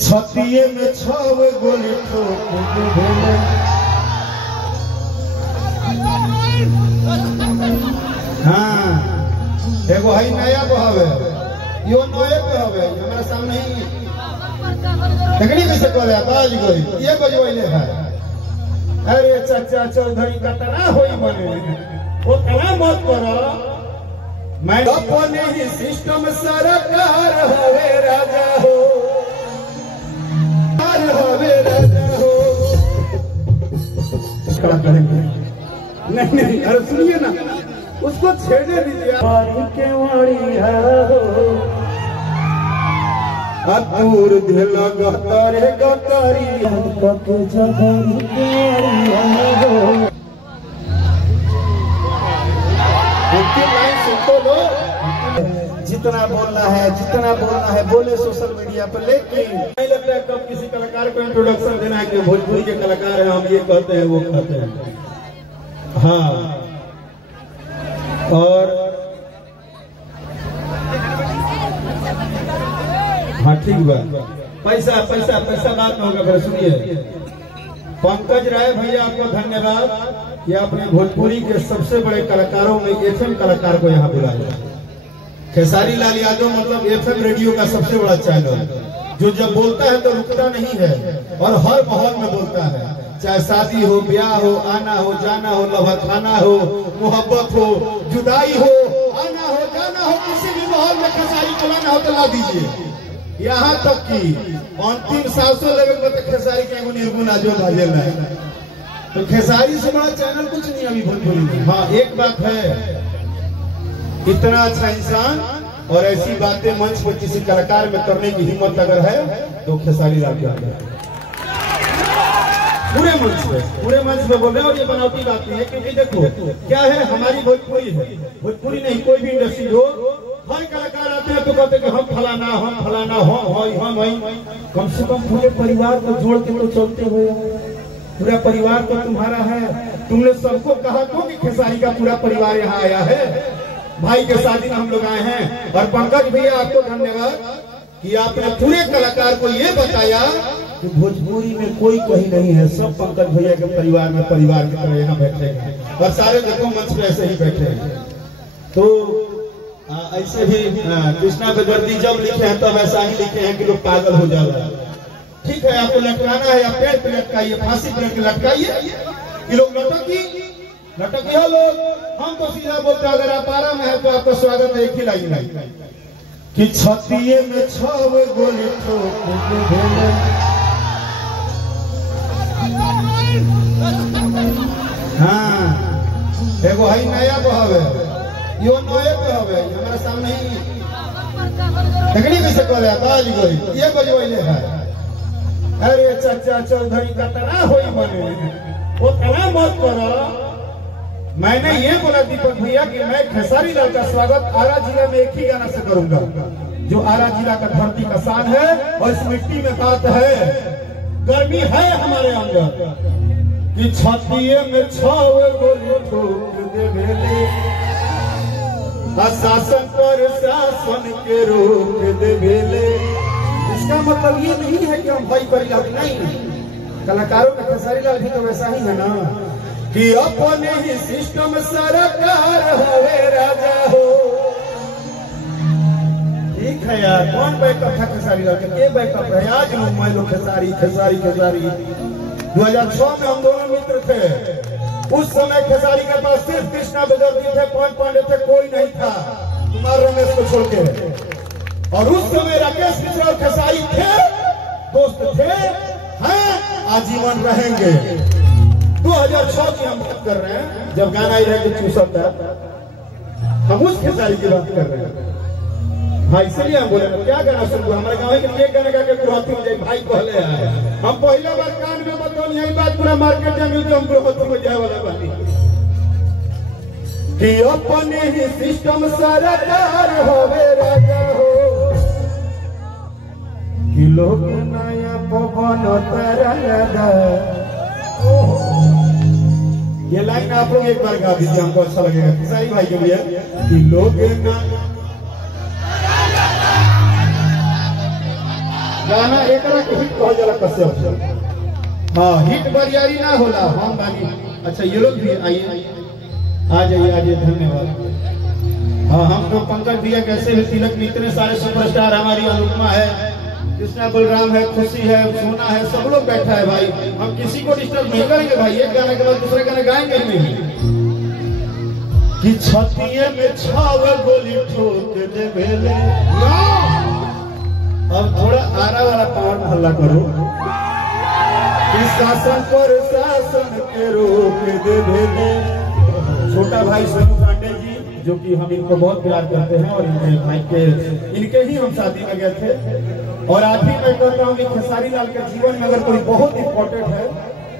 छतिए में छव गोली ठोक भेले। हाँ एगो है नया बहावे यो नए पे हवे हमारे सामने ही तकनी कैसे करे बाज गई ये बजवैले है। अरे चाचा चौधरी का तना होई बने वो तना मत करो मैं अपने ही सिस्टम सरकार हवे राजा हो हवे राजा हो। क्या करेंगे नहीं नहीं अरे सुनिए ना उसको छेड़ने दीजिए के वाड़ी दूर दिल गतारे गतारी जितना बोलना है बोले सोशल मीडिया पर। लेकिन नहीं लगता है कब किसी कलाकार को इंट्रोडक्शन देना है कि भोजपुरी के कलाकार हैं हम ये कहते हैं वो कहते हैं। हाँ और हाँ ठीक बात पैसा पैसा पैसा बात में होगा। फिर सुनिए पंकज राय भैया आपको धन्यवाद कि आपने भोजपुरी के सबसे बड़े कलाकारों में एफएम कलाकार को यहाँ बुलाया। खेसारी लाल यादव मतलब एफएम रेडियो का सबसे बड़ा चैनल जो जब बोलता है तो रुकता नहीं है और हर माहौल में बोलता है, चाहे शादी हो ब्याह हो आना हो जाना हो लहखाना हो मोहब्बत हो जुदाई हो आना हो जाना हो किसी भी माहौल में खेसारी को लाना हो तो ला दीजिए। यहाँ तक कि अंतिम सांसों लेवल में तो खेसारी के निर्गुण आजो बाजेल है। तो खेसारी से बड़ा चैनल कुछ नहीं अभी भोजपुरी में। हाँ एक बात है इतना अच्छा इंसान और ऐसी बातें मंच पर किसी कलाकार में करने की हिम्मत अगर है तो खेसारी लाल यादव पूरे मंच पे बोल रहे हैं। और ये बनावटी बात नहीं है क्योंकि देखो क्या है हमारी भोजपुरी है, भोजपुरी नहीं कोई भी इंडस्ट्री हो हर कलाकार आते हैं तो कहते हैं कि हम फलाना हम कम से कम पूरे परिवार को जोड़ के तो चलते हो। पूरा परिवार तो तुम्हारा है, तुमने सबको कहा तो कि खेसारी का पूरा परिवार यहाँ आया है, भाई के शादी में हम लोग आए हैं। और पंकज भैया आपको धन्यवाद कि आपने पूरे कलाकार को ये बताया कि भोजपुरी में कोई नहीं है, सब पंकज भैया के परिवार में परिवार की तरह यहाँ बैठे हैं और सारे देखो मंच पे ऐसे ही बैठे हैं। तो ऐसे भी कृष्णा बेदर्दी जब लिखे हैं तब ऐसा ही लिखे हैं कि लोग पागल हो जाएगा। ठीक है आपको लटकाना है या पेड़ पे लटकाइए, फांसी पे लटकाइए कि लोग लटकिए लोग। हम तो सीधा बोलते हैं अगर आप आराम है तो आपका स्वागत है। एक ही लाइन कि छतिए में छव गोली ठोक भेले। हाँ एगो है नया बहावे यो नए पे हवे हमारे सामने ही तकनी कैसे करे बाज गई ये बजवैले है। अरे चाचा चौधरी का तना होई बने वो तना मत करो। मैंने ये बोला दीपक भैया कि मैं खेसारी लाल का स्वागत आरा जिला में एक ही गाना से करूंगा जो आरा जिला का धरती का शान है और इस मिट्टी में बात है, गर्मी है हमारे अंदर कि छतिए में छाव गोली ठोक दे भेले। शासन पर शासन के रोक दे भेले। इसका मतलब ये नहीं है कि हम भाई परिवार नहीं, कलाकारों का खेसारी लाल भी तो वैसा ही है ना कि अपने ही सिस्टम सरकार हवे राजा हो। ठीक है यार कौन बैकअप था खेसारी लाल के बैकअप है आज मैं लोग खेसारी 2006 में हम दोनों मित्र थे। उस समय खेसारी के पास सिर्फ कृष्णा बेदर्दी थे, पवन पांडे थे, कोई नहीं था कुमार रमेश को छोड़ के। और उस समय राकेश मिश्रा और खेसारी थे, दोस्त थे, हैं आजीवन रहेंगे। 2006 की हम बात कर रहे हैं जब गाना ही रह के चूसत था, हम उस खेसारी की बात कर रहे हैं। हाँ इसलिए हम बोले क्या गाना सुनबो हमारे गाँव के एक गाना गा के गुरहती में जाए भाई पहले आए। हम पहला बार कान में बताओ यही बात पूरा मार्केट में मिलते हम गुरहती में जाए वाला बानी कि अपने ही सिस्टम सरकार होवे राजा हो कि लोग नया पवन तरंगा। ये लाइन आप लोग एक बार गा दीजिए हमको अच्छा लगेगा खेसारी भाई के लिए कि लोग गाना एकरा के हिट कह जाला कश्यप से। हाँ हिट बरियारी ना होला हम बानी। अच्छा ये लोग भी आइए, आ जाइए, धन्यवाद। हाँ हम तो पंकज भैया कैसे भी तिलक में इतने सारे सुपरस्टार, हमारी अनुपमा है, कृष्णा बलराम है, खुशी है, सोना है, सब लोग बैठा है भाई। हम किसी को डिस्टर्ब नहीं करेंगे भाई, एक गाने के बाद दूसरे गाने गाएंगे नहीं कि छतिये में छावे गोली ठोक दे भेले। अब थोड़ा आरा वाला पावर हल्ला करो कि शासन पर शासन के रोक दे भेले। छोटा भाई सोनू पांडे जी जो कि हम इनको बहुत प्यार करते हैं और इनके ही हम शादी में गए थे। और आज भी मैं कहता हूँ कि खेसारी लाल के जीवन में अगर कोई बहुत इंपॉर्टेंट है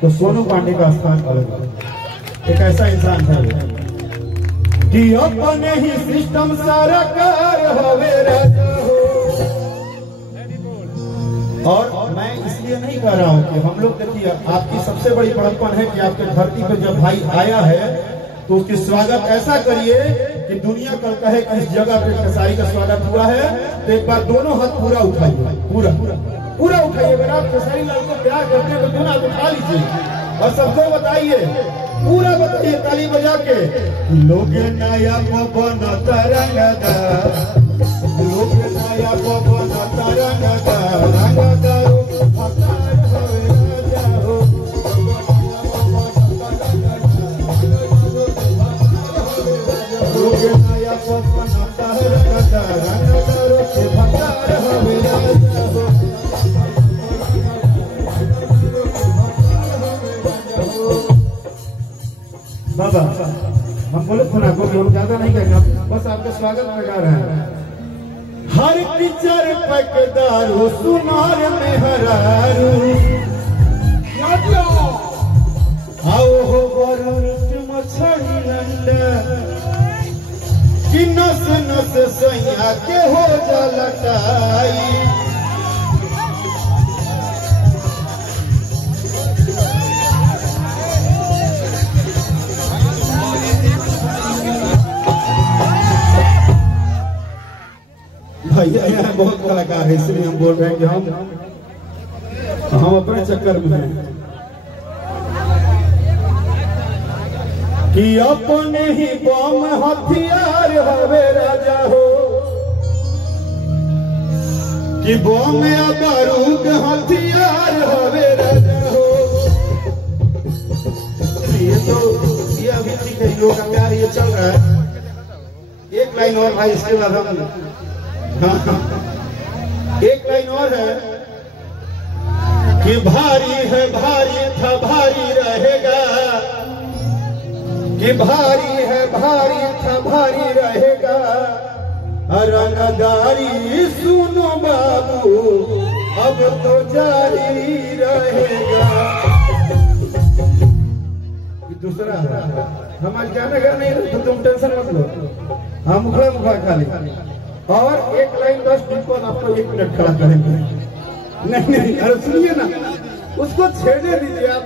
तो सोनू पांडे का स्थान अलग। एक ऐसा इंसान है कि अपने ही सिस्टम सारा कार हवे राजा हो। और मैं इसलिए नहीं कह रहा हूँ कि हम लोग देखिए, आपकी सबसे बड़ी बड़प्पन है कि आपके धरती पे जब भाई आया है तो उसकी स्वागत ऐसा करिए कि दुनिया कल कहे कि इस जगह पे खेसारी का स्वागत हुआ है। तो एक बार दोनों हाथ पूरा उठाइए, पूरा पूरा उठाइए। अगर आप खेसारी लाल को प्यार करते हैं तो दोनों हाथ उठा लीजिए और सबको बताइए, पूरा बताइए ताली बजा के। लोग नया पवन तरंगदा, लोग नया पवन तरंगदा, रंगदारो भतार होवे राजा हो। लोग नया पवन तरंगदा, रंगदारो भतार होवे राजा हो। बाबा हम बोले सुना को हम ज्यादा नहीं कहेंगे, बस आपका स्वागत में गा रहे हैं। हर पिचर पकदारू सुनार में हरारू, आओ हो बरत मछली लंडा कि नस नस सैया के हो जा लटाई। भैया यहाँ बहुत कलाकार है, इसलिए हम बोल रहे हैं कि हम अपने चक्कर में हैं कि अपने ही बम हथियार हवे राजा हो, कि बम या बारूद हथियार हवे राजा हो। ये तो ये अभी ठीक है, योगा प्यार ये चल रहा है। एक लाइन और भाई, इसके बाद हम एक लाइन और है कि भारी है भारी था भारी रहेगा, कि भारी है भारी था भारी रहेगा। रंगदारी सुनो बाबू अब तो जारी रहेगा। दूसरा हमारे जाने का नहीं तो तुम टेंशन मत लो, हम मुखड़ा खाली। और एक लाइन 10 डिंपल आपको 1 मिनट खड़ा करेंगे। नहीं अरे सुनिए ना, उसको छेड़ने दीजिए आप।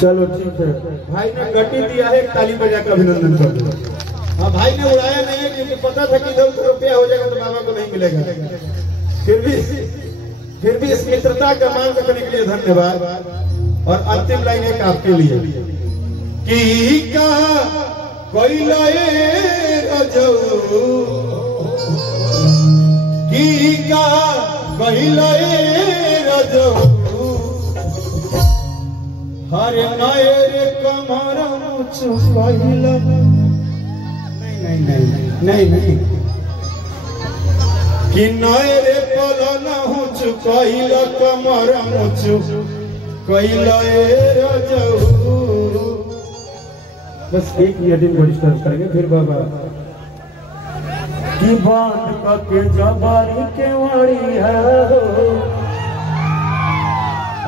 चलो ठीक है, भाई ने गट्टी दिया है, ताली बजा के अभिनंदन कर दो। हाँ भाई ने उड़ाया नहीं है क्योंकि पता था कि 200 रुपया हो जाएगा तो बाबा को नहीं मिलेगा। फिर भी इस मित्रता का मान रखने के लिए धन्यवाद। और अंतिम लाइन एक आपके लिए कि का कोई लाए रजऊ, की का कोई लाए रजऊ, हर नए रे कमर मुझ पहिला। नहीं नहीं नहीं नहीं, कि नए रे पलन हुच पहिला कमर मुझ पहिला रजऊ। बस एक मिनट को डिस्टर्ब करेंगे फिर बाबा की बात के जबारी के वाड़ी है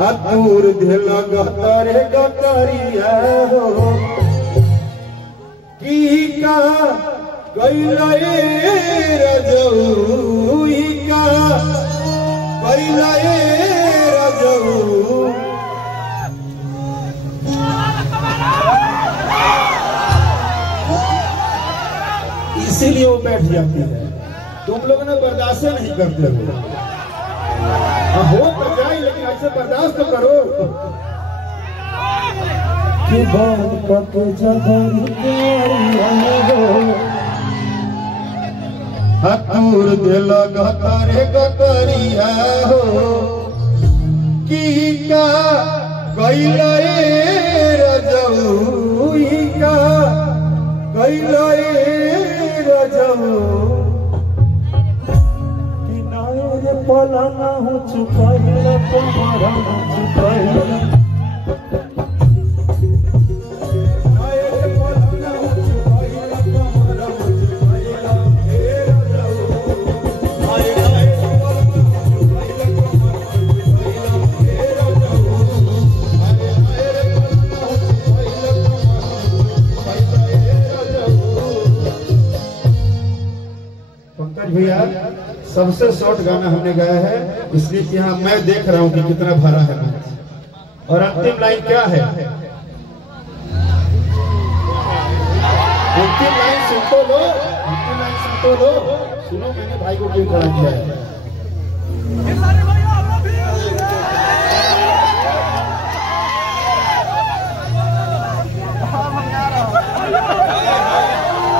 अतूर दिला गतारे गतारी है हो की का कैलाए रजऊ, का कैलाए रजऊ। इसीलिए वो बैठ जाती है। तो बर्दाश्त नहीं करते हो तो जाए, लेकिन ऐसे बर्दाश्त तो करो कि बात पके हतूर दिल गतारे गतरिया हो की का कैले रजऊ का कैले रजऊ कि नारे पलाना हो चुकाइला तुम्हारा हो चुकाइला भैया सबसे शॉर्ट गाना हमने गाया है, इसलिए कि यहाँ मैं देख रहा हूँ कि कितना भरा है मैच। और अंतिम लाइन क्या है? अंतिम लाइन सुन तो लो, अंतिम लाइन सुन तो लो। सुनो मैंने भाई को क्यों खड़ा किया है।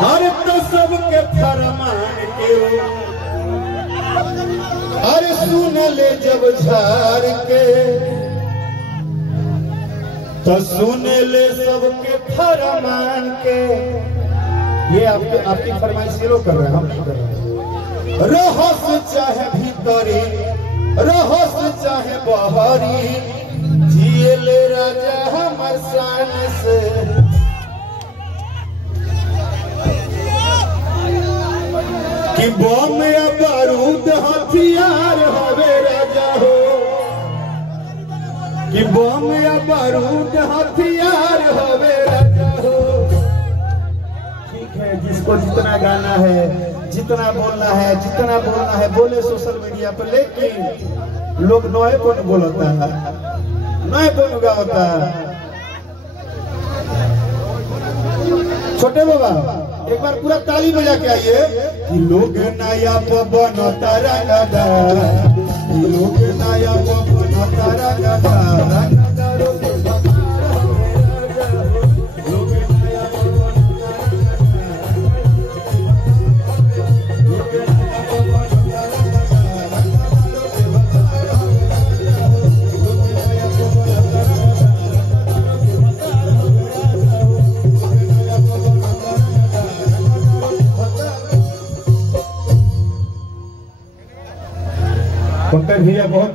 अरे तो सबके फरमान के अरे सुन ले जब झार के तो सुन ले सबके फरमान के। ये आपकी फरमाइश ये लोग कर रहे हैं, हम नहीं कर रहे। रहस चाहे भीतरी रहस चाहे बहरी जिए ले राजा हमर शान से। कि बम या बारूद हथियार हवे राजा हो, कि बम या बारूद हथियार हवे राजा हो। ठीक है, जिसको जितना गाना है, जितना बोलना है, जितना बोलना है बोले सोशल मीडिया पर, लेकिन लोग नए कौन बोलता है, नए कौन गाता है। छोटे बाबा एक बार पूरा ताली बजा के आइए। कि लोग नया पवन तारा गदा, लोग नया पवन तारा गदा, पंकज भैया बहुत